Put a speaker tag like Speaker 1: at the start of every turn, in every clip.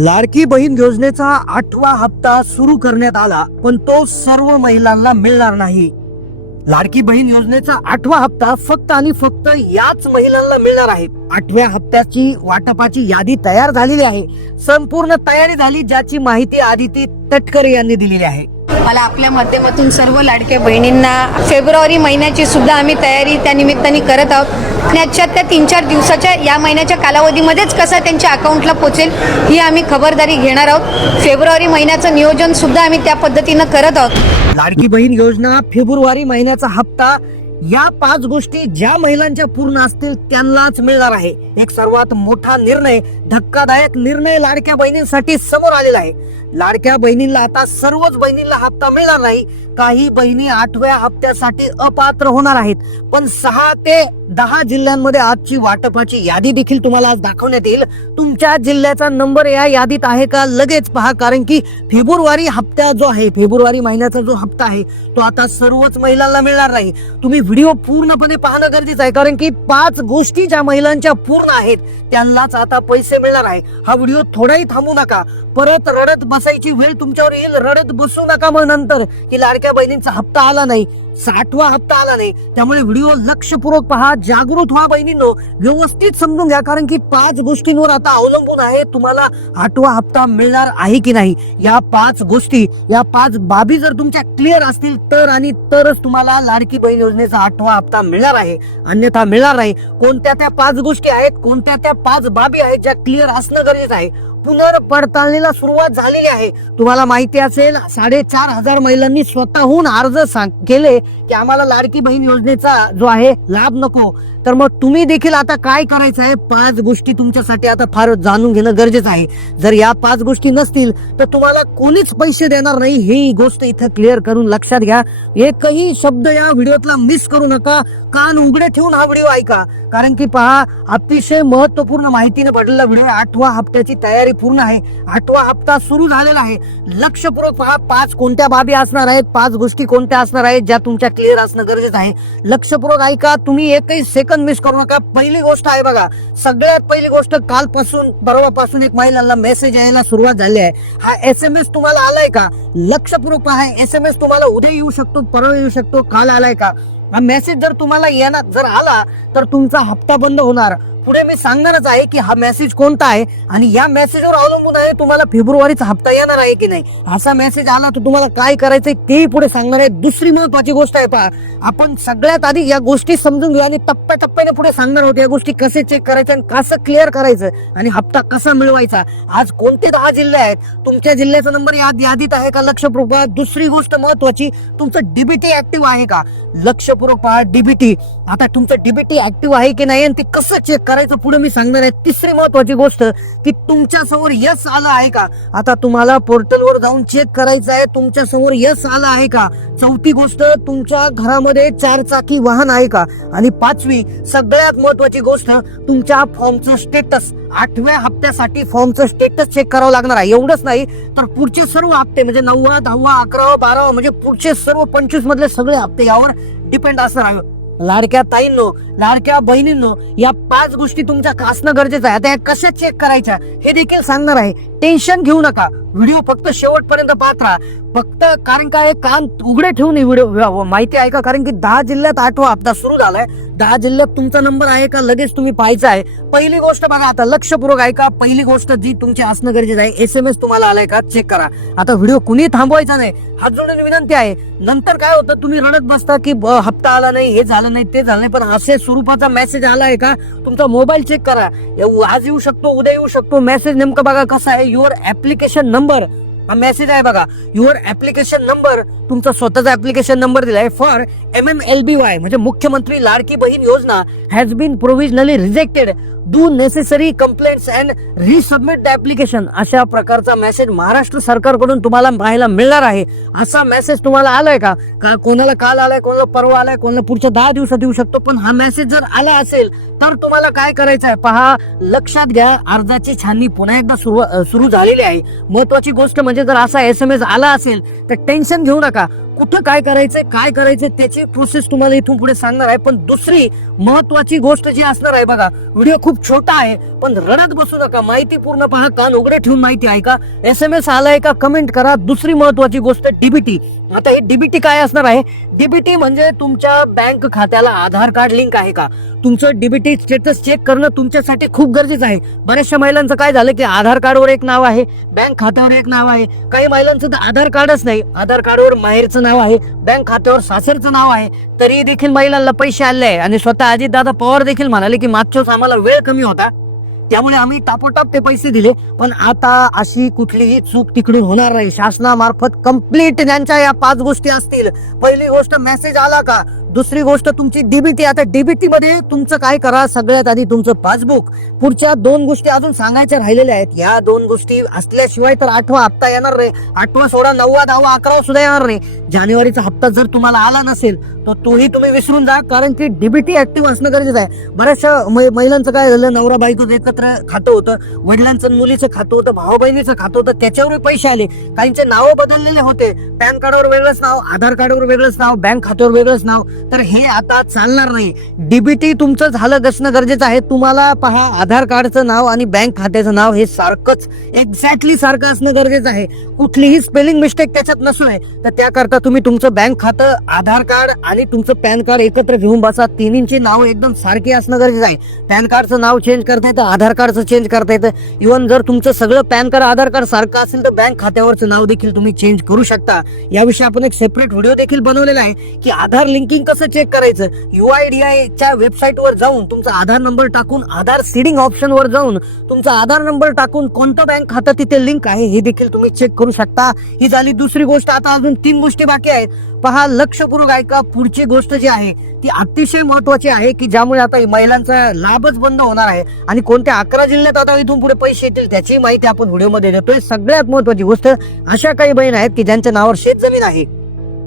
Speaker 1: लाडकी बहीण योजनेचा आठवा हप्ता सुरू करण्यात आला पण तो सर्व महिलांना मिळणार नाही लाडकी बहीण योजनेचा आठवा हप्ता फक्त आणि फक्त याच महिलांना मिळणार आहे आठव्या हप्त्याची वाटपाची यादी तयार झालेली आहे संपूर्ण तयारी झाली ज्याची माहिती आदिती तटकरे यांनी दिलेली आहे
Speaker 2: मला आपल्या माध्यमातून सर्व लाडक्या बहिणींना फेब्रुवारी महिन्याची सुद्धा आम्ही तयारी त्या निमित्ताने करत आहोत त्याच्या त्या तीन चार दिवसाच्या या महिन्याच्या कालावधीमध्येच कसा त्यांच्या अकाउंटला पोचेल ही आम्ही खबरदारी घेणार आहोत फेब्रुवारी महिन्याचं नियोजन सुद्धा आम्ही त्या पद्धतीनं करत आहोत
Speaker 1: लाडकी बहीण योजना फेब्रुवारी महिन्याचा हप्ता या पाच गोष्टी ज्या महिलांच्या पूर्ण असतील त्यांनाच मिळणार आहे एक सर्वात मोठा निर्णय धक्कादायक निर्णय लाडक्या बहिणींसाठी समोर आलेला आहे लाडक्या बहिणींना आता सर्वच बहिणींना हप्ता मिळणार नाही काही बहिणी आठव्या हप्त्यासाठी अपात्र होणार आहेत पण सहा ते दहा जिल्ह्यांमध्ये आजची वाटपाची यादी देखील तुम्हाला आज दाखवण्यात येईल तुमच्या जिल्ह्याचा नंबर या यादीत आहे का लगेच पहा कारण की फेब्रुवारी हप्ता जो आहे फेब्रुवारी महिन्याचा जो हप्ता आहे तो आता सर्वच महिलांना मिळणार नाही तुम्ही व्हिडिओ पूर्णपणे पाहणं गरजेचं आहे कारण की पाच गोष्टी ज्या महिलांच्या पूर्ण आहेत त्यांनाच आता पैसे मिळणार आहे हा व्हिडिओ थोडाही थांबू नका परत रडत बसायची वेळ तुमच्यावर येईल रडत बसू नका मग नंतर की लाडक्या बहिणींचा हप्ता आला नाही साठवा हप्ता आला नाही त्यामुळे व्हिडिओ लक्षपूर्वक पहा जागृत व्हा बहिणींनो व्यवस्थित समजून घ्या कारण की पाच गोष्टींवर आता अवलंबून आहे तुम्हाला आठवा हप्ता मिळणार आहे की नाही या पाच गोष्टी या पाच बाबी जर तुमच्या क्लिअर असतील तर आणि तरच तुम्हाला लाडकी बहीण योजनेचा आठवा हप्ता मिळणार आहे अन्यथा मिळणार नाही कोणत्या त्या पाच गोष्टी आहेत कोणत्या त्या पाच बाबी आहेत ज्या क्लिअर असणं गरजेचं आहे पुनर्पडताळणीला सुरुवात झालेली आहे तुम्हाला माहिती असेल साडेचार हजार महिलांनी स्वतःहून अर्ज केले की आम्हाला लाडकी बहीण योजनेचा जो आहे लाभ नको तर मग तुम्ही देखील आता काय करायचं आहे पाच गोष्टी तुमच्यासाठी आता फार जाणून घेणं गरजेचं आहे जर या पाच गोष्टी नसतील तर तुम्हाला कोणीच पैसे देणार नाही ही गोष्ट इथं क्लिअर करून लक्षात घ्या एकही शब्द या व्हिडिओतला मिस करू नका कान उघडे ठेवून हा व्हिडिओ ऐका कारण की पहा अतिशय महत्वपूर्ण माहितीने पडलेला व्हिडिओ आठवा हप्त्याची तयारी पूर्ण आहे आठवा हप्ता सुरू झालेला आहे लक्षपूर्वक पहा पाच कोणत्या बाबी असणार आहेत पाच गोष्टी कोणत्या असणार आहेत ज्या तुमच्या क्लिअर असणं गरजेचं आहे लक्षपूर्वक ऐका तुम्ही एकही सेकंद पण मिस करू नका पहिली गोष्ट आहे बघा सगळ्यात पहिली गोष्ट कालपासून परवापासून एक महिलांना मेसेज यायला सुरुवात झाली आहे हा एस एम एस तुम्हाला आलाय का लक्षपूर्वक आहे एस एम एस तुम्हाला उद्या येऊ शकतो परवा येऊ शकतो काल आलाय का हा मेसेज जर तुम्हाला येणार जर आला तर तुमचा हप्ता बंद होणार पुढे मी सांगणारच आहे की हा मेसेज कोणता आहे आणि या मेसेजवर अवलंबून आहे तुम्हाला फेब्रुवारीचा हप्ता येणार आहे की नाही असा मेसेज आला तर तुम्हाला काय करायचंय तेही पुढे सांगणार आहे दुसरी महत्वाची गोष्ट आहे पहा आपण सगळ्यात आधी या गोष्टी समजून घेऊ आणि टप्प्याटप्प्याने पुढे सांगणार होतो या गोष्टी कसे चेक करायचे आणि कसं क्लिअर करायचं आणि हप्ता कसा मिळवायचा आज कोणते दहा जिल्हे आहेत तुमच्या जिल्ह्याचा नंबर याद यादीत आहे का लक्षपूर्वक दुसरी गोष्ट महत्वाची तुमचं डीबीटी ऍक्टिव्ह आहे का लक्षपूर्वक पहा डीबीटी आता तुमचं डीबीटी ऍक्टिव्ह आहे की नाही आणि ते कसं चेक करायचं पुढे मी सांगणार आहे तिसरी महत्वाची गोष्ट की तुमच्या समोर यस आलं आहे का आता तुम्हाला पोर्टलवर जाऊन चेक करायचं आहे तुमच्या समोर यस आलं आहे का चौथी गोष्ट तुमच्या घरामध्ये चार चाकी वाहन आहे का आणि पाचवी सगळ्यात महत्वाची गोष्ट तुमच्या फॉर्मचं स्टेटस आठव्या हप्त्यासाठी फॉर्मचं स्टेटस चेक करावं लागणार आहे एवढंच नाही तर पुढचे सर्व हप्ते म्हणजे नववा दहावा अकरावा बारावा म्हणजे पुढचे सर्व पंचवीस मधले सगळे हप्ते यावर डिपेंड असणार आहे लाडक्या ताईंनो लाडक्या बहिणींनो या पाच गोष्टी तुमच्या खासणं गरजेचं आहे आता या कशा चेक करायच्या हे देखील सांगणार आहे टेन्शन घेऊ नका व्हिडिओ फक्त शेवटपर्यंत पाहत राहा फक्त कारण काय काम उघडे ठेवून व्हिडिओ माहिती आहे का कारण की दहा जिल्ह्यात आठवा हप्ता सुरू झालाय दहा जिल्ह्यात तुमचा नंबर आहे का लगेच तुम्ही पाहायचा आहे पहिली गोष्ट बघा आता लक्षपूर्वक ऐका पहिली गोष्ट जी तुमची असणं गरजेचं आहे एस एम एस तुम्हाला आलाय का चेक करा आता व्हिडिओ कुणी थांबवायचा नाही हा जोडून विनंती आहे नंतर काय होतं तुम्ही रडत बसता की हप्ता आला नाही हे झालं नाही ते झालं नाही पण असे स्वरूपाचा मेसेज आला आहे का तुमचा मोबाईल चेक करा आज येऊ शकतो उद्या येऊ शकतो मेसेज नेमकं बघा कसा आहे युअर ऍप्लिकेशन नंबर हा मेसेज आहे बघा युअर ऍप्लिकेशन नंबर तुमचा स्वतःचा ऍप्लिकेशन नंबर दिलाय for M M L B Y म्हणजे Mukhyamantri Ladki Bahin Yojana has been provisionally rejected do necessary complaints and resubmit the application अशा प्रकारचा मेसेज महाराष्ट्र सरकारकडून तुम्हाला पाहायला मिळणार आहे असा मेसेज तुम्हाला आलाय का का कोणाला काल आलाय कोणाला परवा आलाय कोणाला पुढच्या दहा दिवसात येऊ शकतो पण हा मेसेज जर आला असेल तर तुम्हाला काय करायचं आहे पहा लक्षात घ्या अर्जाची छाननी पुन्हा एकदा सुरू सुरू झालेली आहे महत्वाची गोष्ट म्हणजे जर असा एस एम एस आला असेल तर टेन्शन घेऊ नका कुठं काय करायचंय काय करायचंय त्याची प्रोसेस तुम्हाला इथून पुढे सांगणार आहे पण दुसरी महत्वाची गोष्ट जी असणार आहे बघा व्हिडिओ खूप छोटा आहे पण रडत बसू नका माहिती पूर्ण पहा कान उघडे ठेवून माहिती ऐका एस एम एस आलाय का कमेंट करा दुसरी महत्वाची गोष्ट डीबीटी आता ही डीबीटी काय असणार आहे डीबीटी म्हणजे तुमच्या बँक खात्याला आधार कार्ड लिंक आहे का तुमचं डीबीटी स्टेटस चेक करणं तुमच्यासाठी खूप गरजेचं आहे बऱ्याचशा महिलांचं काय झालं की आधार कार्डवर एक नाव आहे बँक खात्यावर एक नाव आहे काही महिलांचं तर आधार कार्डच नाही आधार कार्डवर माहेरचं नाव आहे बँक खात्यावर सासरचं नाव आहे तरी देखील महिलांना पैसे आले आणि स्वतः अजितदादा पवार देखील म्हणाले की मागच्या आम्हाला वेळ कमी होता त्यामुळे आम्ही टापोटाप ते पैसे दिले पण आता अशी कुठलीही चूक तिकडून होणार नाही शासनामार्फत कंप्लीट त्यांच्या या पाच गोष्टी असतील पहिली गोष्ट मेसेज आला का दुसरी गोष्ट तुमची डीबीटी आता डीबीटी मध्ये तुमचं काय करा सगळ्यात आधी तुमचं पासबुक पुढच्या दोन गोष्टी अजून सांगायच्या राहिलेल्या आहेत या दोन गोष्टी असल्याशिवाय तर आठवा हप्ता येणार रे आठवा सोळा नववा दहावा अकरावा सुद्धा येणार रे जानेवारीचा हप्ता जर तुम्हाला आला नसेल तर तोही तुम्ही विसरून जा कारण की डीबीटी ऍक्टिव्ह असणं गरजेचं आहे बऱ्याचशा महिलांचं काय झालं नवरा बायकोचं एकत्र खातं होतं वडिलांचं मुलीचं खातं होतं भाऊ बहिणीचं खातं होतं त्याच्यावर पैसे आले काहींचे नावं बदललेले होते पॅन कार्डवर वेगळंच नाव आधार कार्डवर वेगळंच नाव बँक खात्यावर वेगळंच नाव तर हे आता चालणार नाही डीबीटी तुमचं झालं असणं गरजेचं आहे तुम्हाला पहा आधार कार्डचं नाव आणि बँक खात्याचं नाव हे सारखंच एक्झॅक्टली सारखं असणं गरजेचं आहे कुठलीही स्पेलिंग मिस्टेक त्याच्यात आहे तर त्याकरता तुम्ही तुमचं बँक खातं आधार कार्ड आणि तुमचं पॅन कार्ड एकत्र घेऊन बसा तिन्हींची नावं एकदम सारखी असणं गरजेचं आहे पॅन कार्डचं नाव चेंज करता येतं आधार कार्डचं चेंज करता येतं इव्हन जर तुमचं सगळं पॅन कार्ड आधार कार्ड सारखं असेल तर बँक खात्यावरचं नाव देखील तुम्ही चेंज करू शकता याविषयी आपण एक सेपरेट व्हिडिओ देखील बनवलेला आहे की आधार लिंकिंग कसं कसं चेक करायचं यू आय डी वेबसाईटवर जाऊन तुमचा आधार नंबर टाकून आधार सीडिंग ऑप्शनवर जाऊन तुमचा आधार नंबर टाकून कोणतं बँक खातं तिथे लिंक आहे हे देखील तुम्ही चेक करू शकता ही झाली दुसरी गोष्ट आता अजून तीन गोष्टी बाकी आहेत पहा लक्षपूर्वक ऐका पुढची गोष्ट जी आहे ती अतिशय महत्वाची आहे की ज्यामुळे आता महिलांचा लाभच बंद होणार आहे आणि कोणत्या अकरा जिल्ह्यात आता इथून पुढे पैसे येतील त्याची माहिती आपण व्हिडिओमध्ये देतोय सगळ्यात महत्वाची गोष्ट अशा काही बहीण आहेत की ज्यांच्या नावावर शेतजमीन आहे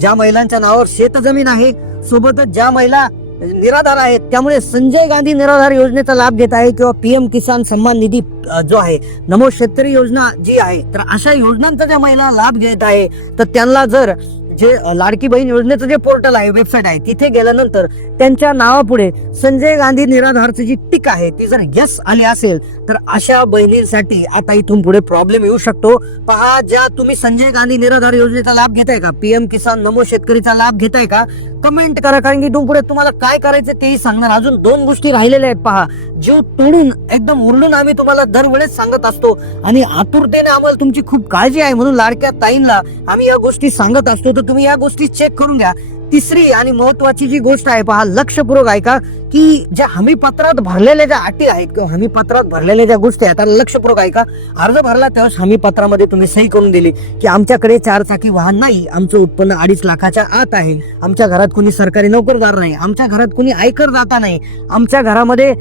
Speaker 1: ज्या महिलांच्या नावावर शेत जमीन आहे सोबतच ज्या महिला निराधार आहेत त्यामुळे संजय गांधी निराधार योजनेचा लाभ घेत आहे किंवा पीएम किसान सन्मान निधी जो आहे नमो शेतकरी योजना जी आहे तर अशा योजनांचा ज्या महिला लाभ घेत आहे तर त्यांना जर जे लाडकी बहीण योजनेचं जे पोर्टल आहे वेबसाईट आहे तिथे गेल्यानंतर त्यांच्या नावापुढे संजय गांधी निराधारची जी टिक आहे ती जर यस आली असेल तर अशा बहिणींसाठी आता इथून पुढे प्रॉब्लेम येऊ शकतो पहा ज्या तुम्ही संजय गांधी निराधार योजनेचा लाभ घेताय का पीएम किसान नमो शेतकरीचा लाभ घेताय का कमेंट करा कारण की पुढे तुम्हाला काय करायचं तेही सांगणार अजून दोन गोष्टी राहिलेल्या आहेत पहा जीव तोडून एकदम उरडून आम्ही तुम्हाला दरवेळेस सांगत असतो आणि आतुरतेने आम्हाला तुमची खूप काळजी आहे म्हणून लाडक्या ताईंना आम्ही या गोष्टी सांगत असतो तर तुम्ही या गोष्टी चेक करून घ्या तिसरी आणि महत्वाची जी गोष्ट आहे पहा लक्षपूर्वक ऐका की ज्या हमी पत्रात भरलेल्या ज्या अटी आहेत किंवा हमी पत्रात भरलेल्या ज्या गोष्टी आहेत लक्षपूर्वक ऐका अर्ज भरला त्यावेळेस हमी पत्रामध्ये तुम्ही सही करून दिली की आमच्याकडे चार चाकी वाहन नाही आमचं उत्पन्न अडीच लाखाच्या आत आहे आमच्या घरात कोणी सरकारी नोकरदार नाही आमच्या घरात कोणी आयकर जाता नाही आमच्या घरामध्ये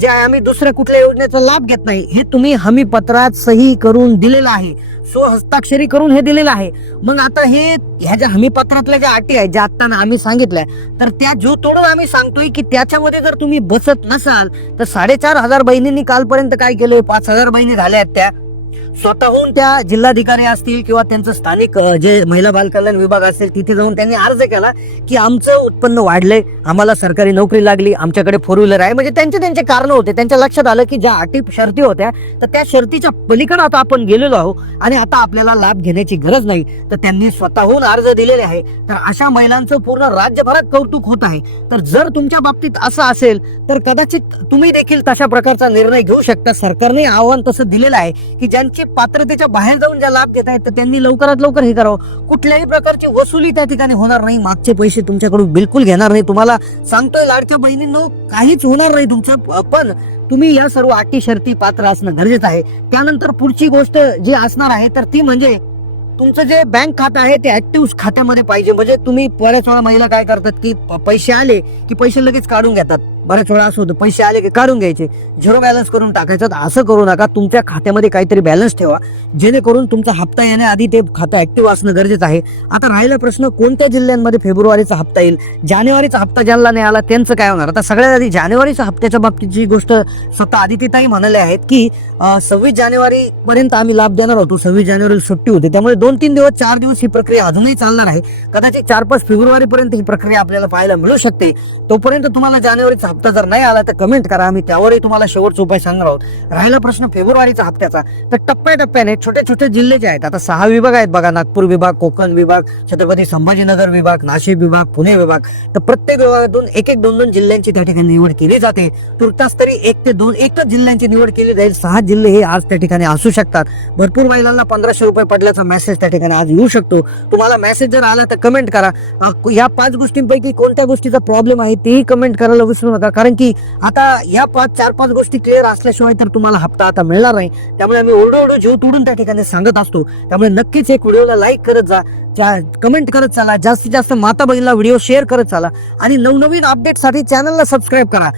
Speaker 1: जे आहे आम्ही दुसऱ्या कुठल्या योजनेचा लाभ घेत नाही हे तुम्ही हमी पत्रात सही करून दिलेलं आहे सो हस्ताक्षरी करून हे दिलेलं आहे मग आता हे ह्या ज्या हमी पत्रातल्या ज्या अटी आहेत ज्या आत्ताना आम्ही सांगितल्या तर त्या जो तोडून आम्ही सांगतोय की त्याच्यामध्ये जर तुम्ही बसत नसाल तर साडेचार हजार बहिणींनी कालपर्यंत काय केलंय पाच हजार बहिणी झाल्या आहेत त्या स्वतःहून त्या जिल्हाधिकारी असतील किंवा त्यांचं स्थानिक जे महिला बालकल्याण विभाग असेल तिथे जाऊन त्यांनी अर्ज केला की आमचं उत्पन्न वाढलंय आम्हाला सरकारी नोकरी लागली आमच्याकडे फोर व्हीलर आहे म्हणजे त्यांचे त्यांचे कारण होते त्यांच्या लक्षात आलं की ज्या अटी शर्ती होत्या तर त्या शर्तीच्या पलीकडे आता आपण गेलेलो आहोत आणि आता आपल्याला लाभ घेण्याची गरज नाही तर त्यांनी स्वतःहून अर्ज दिलेले आहे तर अशा महिलांचं पूर्ण राज्यभरात कौतुक होत आहे तर जर तुमच्या बाबतीत असं असेल तर कदाचित तुम्ही देखील तशा प्रकारचा निर्णय घेऊ शकता सरकारने आव्हान तसं दिलेलं आहे की ज्या त्यांची पात्रतेच्या बाहेर जाऊन ज्या लाभ घेत आहेत तर त्यांनी लवकरात लवकर हे करावं कुठल्याही प्रकारची वसुली त्या ठिकाणी होणार नाही मागचे पैसे तुमच्याकडून बिलकुल घेणार नाही तुम्हाला सांगतोय लाडक्या बहिणींनो काहीच होणार नाही तुमच्या पण तुम्ही या सर्व अटी शर्ती पात्र असणं गरजेचं आहे त्यानंतर पुढची गोष्ट जी असणार आहे तर ती म्हणजे तुमचं जे बँक खातं आहे ते ऍक्टिव्ह खात्यामध्ये पाहिजे म्हणजे तुम्ही बऱ्याच वेळा महिला काय करतात की पैसे आले की पैसे लगेच काढून घेतात बऱ्याच वेळा असं होतं पैसे आले की काढून घ्यायचे झिरो बॅलन्स करून टाकायचं तर असं करू नका तुमच्या खात्यामध्ये काहीतरी बॅलन्स ठेवा जेणेकरून तुमचा हप्ता येण्याआधी ते खातं ऍक्टिव्ह असणं गरजेचं आहे आता राहिला प्रश्न कोणत्या जिल्ह्यांमध्ये फेब्रुवारीचा हप्ता येईल जानेवारीचा हप्ता ज्यांना नाही आला त्यांचं काय होणार आता सगळ्यात आधी जानेवारीच्या हप्त्याच्या बाबतीत जी गोष्ट स्वतः आदितीताही म्हणाले आहेत की सव्वीस पर्यंत आम्ही लाभ देणार होतो सव्वीस जानेवारीला सुट्टी होती त्यामुळे दोन तीन दिवस चार दिवस ही प्रक्रिया अजूनही चालणार आहे कदाचित चार पाच फेब्रुवारीपर्यंत ही प्रक्रिया आपल्याला पाहायला मिळू शकते तोपर्यंत तुम्हाला जानेवारीचा हप्ता जर नाही आला तर कमेंट करा आम्ही त्यावरही तुम्हाला शेवटचा उपाय सांगणार आहोत राहिला प्रश्न फेब्रुवारीचा हप्त्याचा तर टप्प्याटप्प्याने छोटे छोटे जिल्हे जे आहेत आता सहा विभाग आहेत बघा नागपूर विभाग कोकण विभाग छत्रपती संभाजीनगर विभाग नाशिक विभाग पुणे विभाग तर प्रत्येक विभागातून एक एक दोन दोन जिल्ह्यांची त्या ठिकाणी निवड केली जाते तुर्तास तरी एक ते दोन एकच जिल्ह्यांची निवड केली जाईल सहा जिल्हे हे आज त्या ठिकाणी असू शकतात भरपूर महिलांना पंधराशे रुपये पडल्याचा मेसेज त्या ठिकाणी आज येऊ शकतो तुम्हाला मेसेज जर आला तर कमेंट करा या पाच गोष्टींपैकी कोणत्या गोष्टीचा प्रॉब्लेम आहे तेही कमेंट करायला विसरू नका कारण की आता या पाच चार पाच गोष्टी क्लिअर असल्याशिवाय तर तुम्हाला हप्ता आता मिळणार नाही त्यामुळे आम्ही ओरडोओरडो जीव तोडून त्या ठिकाणी सांगत असतो त्यामुळे नक्कीच एक व्हिडिओला लाईक करत जा कमेंट करत चाला जास्तीत जास्त माता बहिणीला व्हिडिओ शेअर करत चला आणि नवनवीन अपडेटसाठी चॅनलला सबस्क्राईब करा